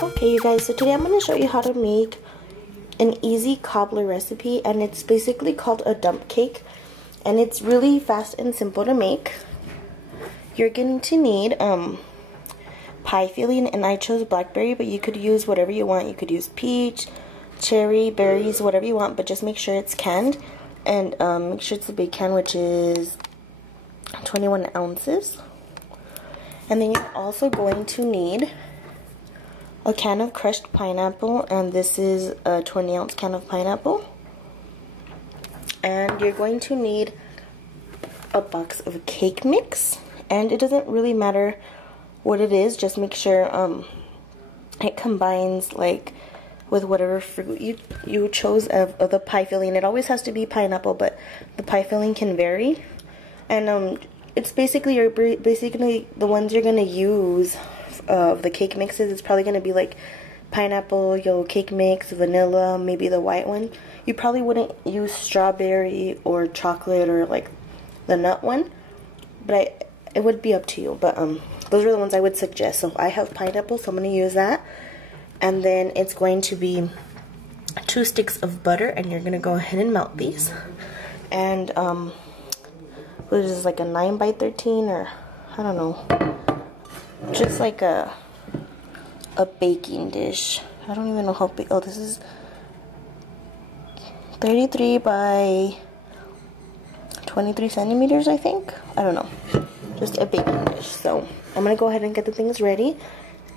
Okay you guys, so today I'm going to show you how to make an easy cobbler recipe, and it's basically called a dump cake, and it's really fast and simple to make. You're going to need pie filling, and I chose blackberry, but you could use whatever you want. You could use peach, cherry, berries, whatever you want, but just make sure it's canned, and make sure it's a big can, which is 21 ounces. And then you're also going to need a can of crushed pineapple, and this is a 20-ounce can of pineapple. And you're going to need a box of cake mix, and it doesn't really matter what it is, just make sure it combines like with whatever fruit you chose of the pie filling. It always has to be pineapple, but the pie filling can vary. And it's basically the ones you're gonna use of the cake mixes. It's probably gonna be like pineapple, yellow cake mix, vanilla, maybe the white one. You probably wouldn't use strawberry or chocolate or like the nut one, but it would be up to you. But those are the ones I would suggest. So I have pineapple, so I'm gonna use that. And then it's going to be 2 sticks of butter, and you're gonna go ahead and melt these. And what is this, like a 9 by 13, or I don't know, just like a baking dish. I don't even know how big. Oh, this is 33 by 23 centimeters, I think. I don't know, just a baking dish. So I'm gonna go ahead and get the things ready,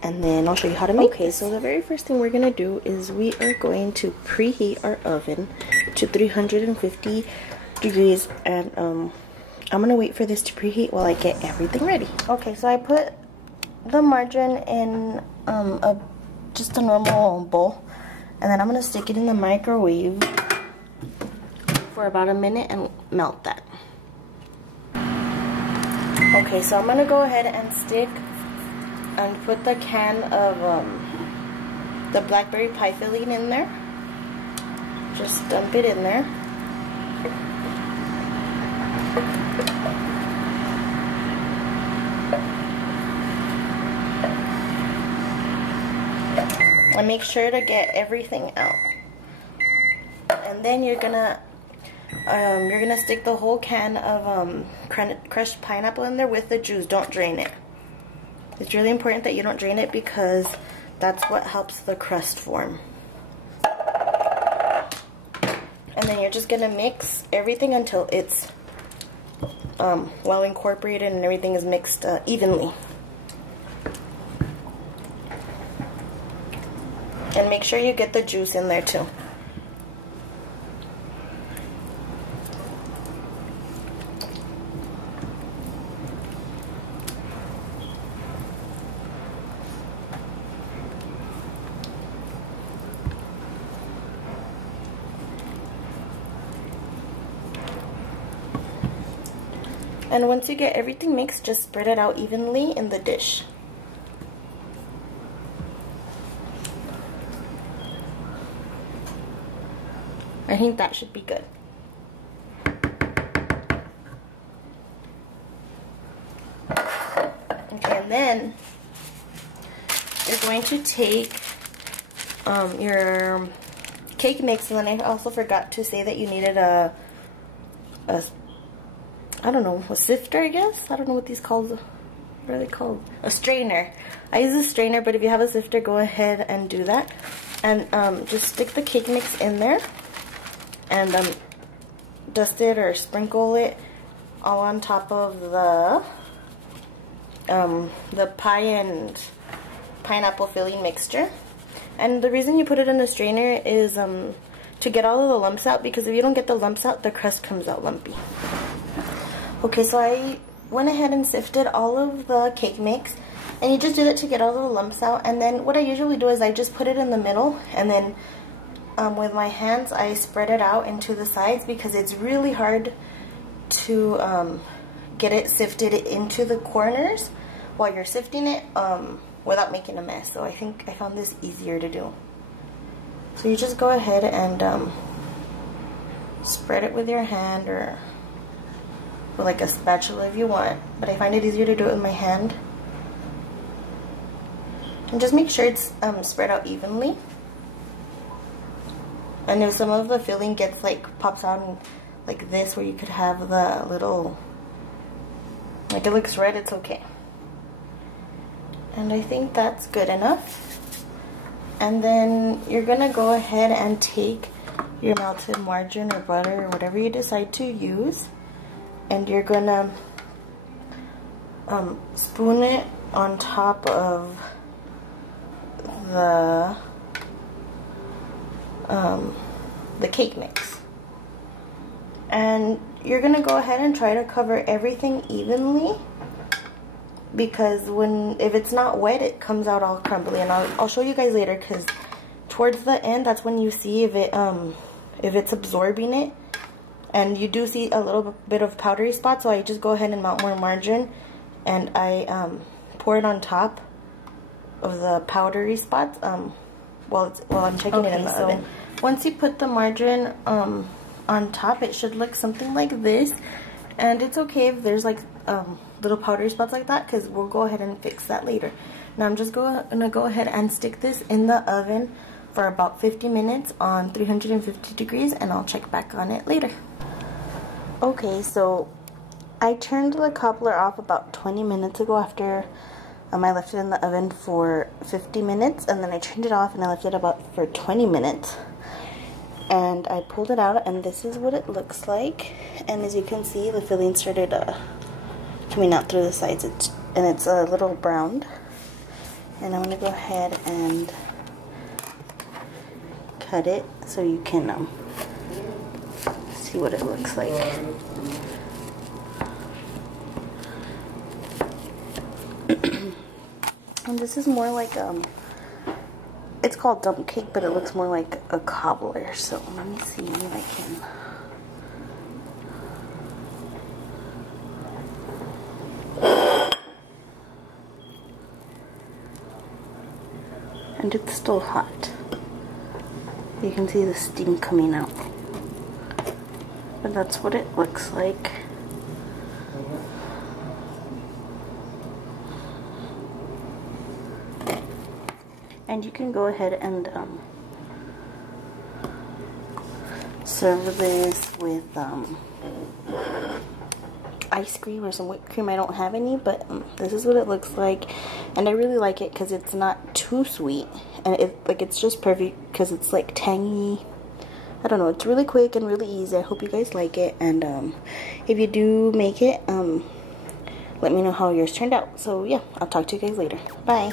and then I'll show you how to make. Okay, so the very first thing we're gonna do is we are going to preheat our oven to 350 degrees, and I'm gonna wait for this to preheat while I get everything ready. Okay, so I put the margarine in just a normal bowl, and then I'm gonna stick it in the microwave for about a minute and melt that. Okay, so I'm gonna go ahead and put the can of the blackberry pie filling in there. Just dump it in there. And make sure to get everything out. And then you're gonna stick the whole can of crushed pineapple in there with the juice. Don't drain it. It's really important that you don't drain it, because that's what helps the crust form. And then you're just gonna mix everything until it's well incorporated and everything is mixed evenly. And make sure you get the juice in there too. And once you get everything mixed, just spread it out evenly in the dish. I think that should be good. Okay, and then you're going to take your cake mix, and then I also forgot to say that you needed a I don't know, a sifter, I guess? I don't know what these called. What are they called? A strainer. I use a strainer, but if you have a sifter, go ahead and do that. And just stick the cake mix in there, and dust it or sprinkle it all on top of the pie and pineapple filling mixture. And the reason you put it in the strainer is to get all of the lumps out, because if you don't get the lumps out, the crust comes out lumpy. Okay, so I went ahead and sifted all of the cake mix, and you just do that to get all the lumps out. And then what I usually do is I just put it in the middle, and then with my hands I spread it out into the sides, because it's really hard to get it sifted into the corners while you're sifting it without making a mess. So I think I found this easier to do. So you just go ahead and spread it with your hand, or with like a spatula if you want, but I find it easier to do it with my hand. And just make sure it's spread out evenly. And if some of the filling gets like pops out and like this, where you could have the little, like it looks red, it's okay. And I think that's good enough. And then you're gonna go ahead and take your melted margarine or butter or whatever you decide to use, and you're gonna spoon it on top of the cake mix. And you're gonna go ahead and try to cover everything evenly, because if it's not wet, it comes out all crumbly. And I'll show you guys later, because towards the end, that's when you see if it's absorbing it. And you do see a little bit of powdery spots, so I just go ahead and melt more margarine, and I pour it on top of the powdery spots while I'm checking it in the oven. Once you put the margarine on top, it should look something like this. And it's okay if there's like little powdery spots like that, because we'll go ahead and fix that later. Now I'm just gonna go ahead and stick this in the oven for about 50 minutes on 350 degrees, and I'll check back on it later. Okay, so I turned the cobbler off about 20 minutes ago after I left it in the oven for 50 minutes, and then I turned it off and I left it about for 20 minutes. And I pulled it out, and this is what it looks like. And as you can see, the filling started coming out through the sides, and it's a little browned. And I'm going to go ahead and cut it so you can see what it looks like. And this is more like it's called dump cake, but it looks more like a cobbler. So let me see if I can. And it's still hot. You can see the steam coming out. But that's what it looks like. And you can go ahead and serve this with ice cream or some whipped cream. I don't have any, but this is what it looks like. And I really like it because it's not too sweet, and it's just perfect because it's like tangy. I don't know, it's really quick and really easy. I hope you guys like it, and if you do make it, let me know how yours turned out. So yeah, I'll talk to you guys later. Bye.